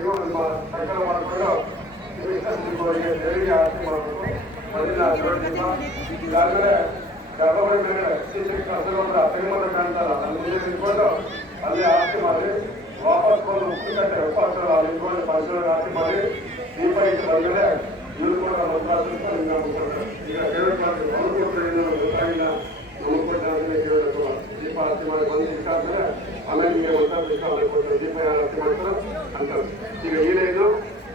ನೀವು ನಿಮ್ಮ ಸಂಕಲ್ಪ ಮಾಡಿಕೊಂಡು ಅವರಿಗೆ ದೇವರಿಗೆ ಆರತಿ ಮಾಡಬೇಕು. ಮೊದಲಿನ ಜೋಡಿಸಿಲ್ಲ ಈಗಾಗಲೇ ಗರ್ಭಗುಡಿ ಮೇಲೆ ಶ್ರೀಕೃಷ್ಣ ಹಸಿರುವಂತ ಪರಿಮಳ ಕಾಣ್ತಲ್ಲ ಅಲ್ಲಿ ಮುಂದೆ ನಿಂತ್ಕೊಂಡು ಅಲ್ಲಿ ಆರತಿ ಮಾಡಿ ವಾಪಸ್ ಬಂದು ಉಪ್ಪಿನಕಟ್ಟೆ ಉಪವಾಸ ಅಲ್ಲಿ ನಿಂತ್ಕೊಂಡು ಪಂಚಗಳಿಗೆ ಆರತಿ ಮಾಡಿ ದೀಪ ಇಟ್ಟು ಬಂದರೆ ಇವರು ಕೂಡ ಈಗ ಹೇಳಬೇಕಾದ್ರೆ ಗೊತ್ತಾಗಿಲ್ಲ ಕೇಳಬೇಕು. ದೀಪ ಆರತಿ ಮಾಡಿ ಬಂದು ಇಷ್ಟಾದ್ಮೇಲೆ ಆಮೇಲೆ ನಿಮಗೆ ಕೊಡ್ತಾರೆ ದೀಪ ಯಾರು ಆರತಿ ಮಾಡ್ತಾರೆ ಅಂತಾರೆ. ಈಗ ಈರೇನು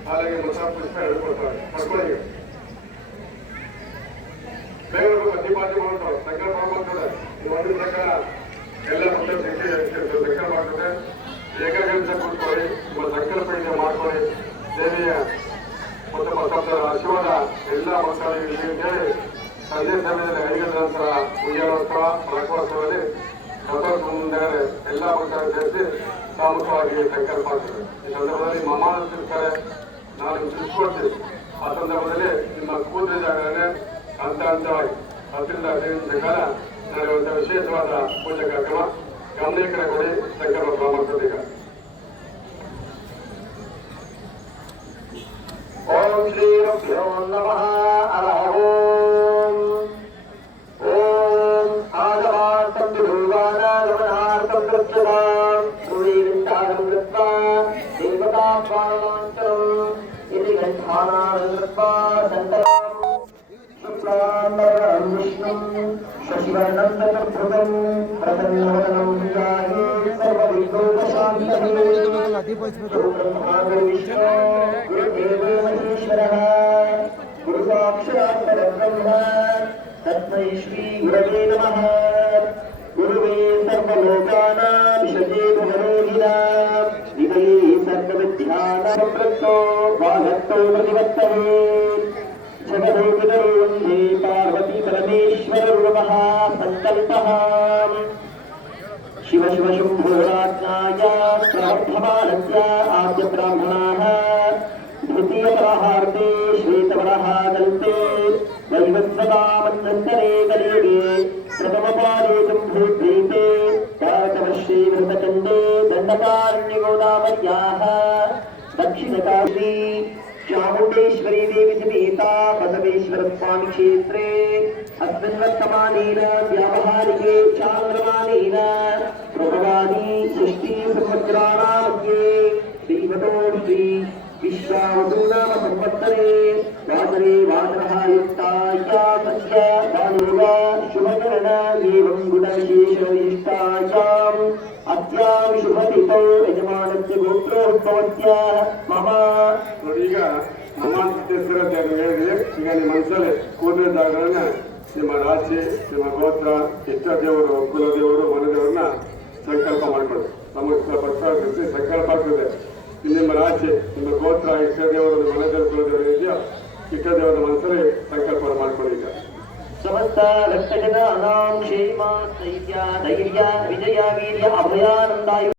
ಹಾಗೆ ಪುಷ್ಪ ಹೇಳ್ಕೊಡ್ತಾರೆ ಮಕ್ಕಳಿಗೆ ಬೇಗ ದೀಪಾವಳಿ ಮಾಡ್ತಾರೆ. ಸಂಕಲ್ಪ ಮಾಡ್ತಾರೆ ಒಂದು ಪ್ರಕಾರ ಎಲ್ಲ ಮತ್ತೆ ಸಂಕಲ್ಪ ಮಾಡ್ತಾರೆ. ಏಕಾಗ್ರತೆ ಕೂತ್ಕೊಳ್ಳಿ, ನಿಮ್ಮ ಸಂಕಲ್ಪದಿಂದ ಮಾಡ್ಕೊಳ್ಳಿ. ದೇವಿಯ ಮತ್ತು ಮತ್ತೊಬ್ಬರ ಆಶೀರ್ವಾದ ಎಲ್ಲ ಮಕ್ಕಳಿಗೆ ಅಂತೇಳಿ ಸಂಜೆ ಸಮಯದಲ್ಲಿ 5 ಗಂಟೆ ನಂತರ ಉಯ್ಯಾಲೋತ್ಸವ ಮರಕೋತ್ಸವದಲ್ಲಿ ಮುಂದೆ ಎಲ್ಲ ಮಕ್ಕಳು ಸೇರಿಸಿ ಸಾಮೂಹಿಕವಾಗಿ ಸಂಕಲ್ಪ ಮಾಡ್ತಾರೆ. ಈ ಸಂದರ್ಭದಲ್ಲಿ ಮಮ್ಮ ಅಂತಿರ್ತಾರೆ, ನಾನು ತಿಳಿಸ್ಕೊಡ್ತೀನಿ. ಆ ಸಂದರ್ಭದಲ್ಲಿ ನಿಮ್ಮ ಕೂದಲಿದ್ದಾಗಲೇ ಹಂತ ಹಂತವಾಗಿ ಅದರಿಂದ ಪ್ರಕಾರ ನಡೆಯುವಂಥ ವಿಶೇಷವಾದ ಪೂಜಾ ಕಾರ್ಯಕ್ರಮ ಗಮನೀಕರ ಕೊಡಿ. ಸಂಕಲ್ಪ ಮಾಡ್ತಾರೆ. ಈಗ ಓಂ ಶ್ರೀ ಗುರುಭ್ಯೋ ನಮಃ. ಓಂ ಓಂ ಆದವಾರ್ತಂ ವಿಭೂವಾನ ಗಮನಾರ್ಥಂ ಗಚ್ಚತಾಂ ಸೂರ್ಯವಿಂದಾಗಂ ಕೃತ್ವಾ ದೇವತಾಪಾಣಾಂತರಂ ಇತಿ ಗಂಧಾನಾಂ ಕೃತ್ವಾ ಸಂತರಂ शुक्लाम्बरधरं विष्णुं शशिवर्णं चतुर्भुजं प्रसन्नवदनं ध्याये सर्वविघ्नोपशान्तये। गुरुब्रह्मा गुरुदेवो महेश्वरः गुरुसाक्षात् परब्रह्म तस्मै श्री गुरवे नमः। गुरुवे सर्वलोकानां विशजे भुवनोऽखिलां विधये सर्वविद्यानां प्रवृत्तो वागर्तो प्रतिवर्तते। जगदोपितरो वन्दे पार्वती परमेश्वररूपः सङ्कल्पः शिव शिव शम्भोराज्ञाय प्रवर्धमानस्य आद्यब्राह्मणाः द्वितीयपराहार्थे श्वेतवराहकल्पे वैवस्वतामन्वन्तरे कलियुगे प्रथमपादे जम्बूद्वीपे भारतवर्षे वृतचण्डे दण्डकारण्यगोदावर्याः दक्षिणकाशी चामुण्डेश्वरी देवी समेता बसवेश्वर स्वामी क्षेत्रे अस्मिन् वर्तमानेन व्यावहारिके चान्द्रमानेन प्रभवानी षष्ठी संवत्सराणां मध्ये श्रीमतो श्री विश्वावसुनाम संवत्सरे वासरे वासरः युक्तायामस्य बालेव शुभकरण एवं गुणविशेषविशिष्टायाम् अस्यां शुभतिथौ यजमानस्य गोत्रोद्भवस्य मम ಈಗ ಮಮ್ಮ ಅಂತ ಹೇಳಿದ್ರೆ ಈಗ ನಿಮ್ಮ ಮನಸ್ಸಲ್ಲಿ ಕೂದಲ ಜಾಗಗಳನ್ನ ನಿಮ್ಮ ರಾಶಿ ನಿಮ್ಮ ಗೋತ್ರ ಇಷ್ಟ ದೇವರು ಕುಲದೇವರು ಮನದೇವ್ರನ್ನ ಸಂಕಲ್ಪ ಮಾಡ್ಕೊಳ್ಳಿ. ನಮಗೆ ಸಂಕಲ್ಪ ಆಗ್ತದೆ. ನಿಮ್ಮ ರಾಶಿ ನಿಮ್ಮ ಗೋತ್ರ ಇಷ್ಟ ದೇವರು ಮನದೇವರು ಕುಲದೇವರು ಇದೆಯೋ ಇಷ್ಟ ದೇವರ ಮನಸ್ಸಲ್ಲಿ ಸಂಕಲ್ಪ ಮಾಡ್ಕೊಳ್ಳಿ. ಈಗ ಸಮಸ್ತ ರಕ್ತಜನ ಅನಾಂ ಕ್ಷೇಮ ಸ್ಥೈರ್ಯ ಧೈರ್ಯ ವಿಜಯ ವೀರ್ಯ ಅಭಯಾನಂದಾಯ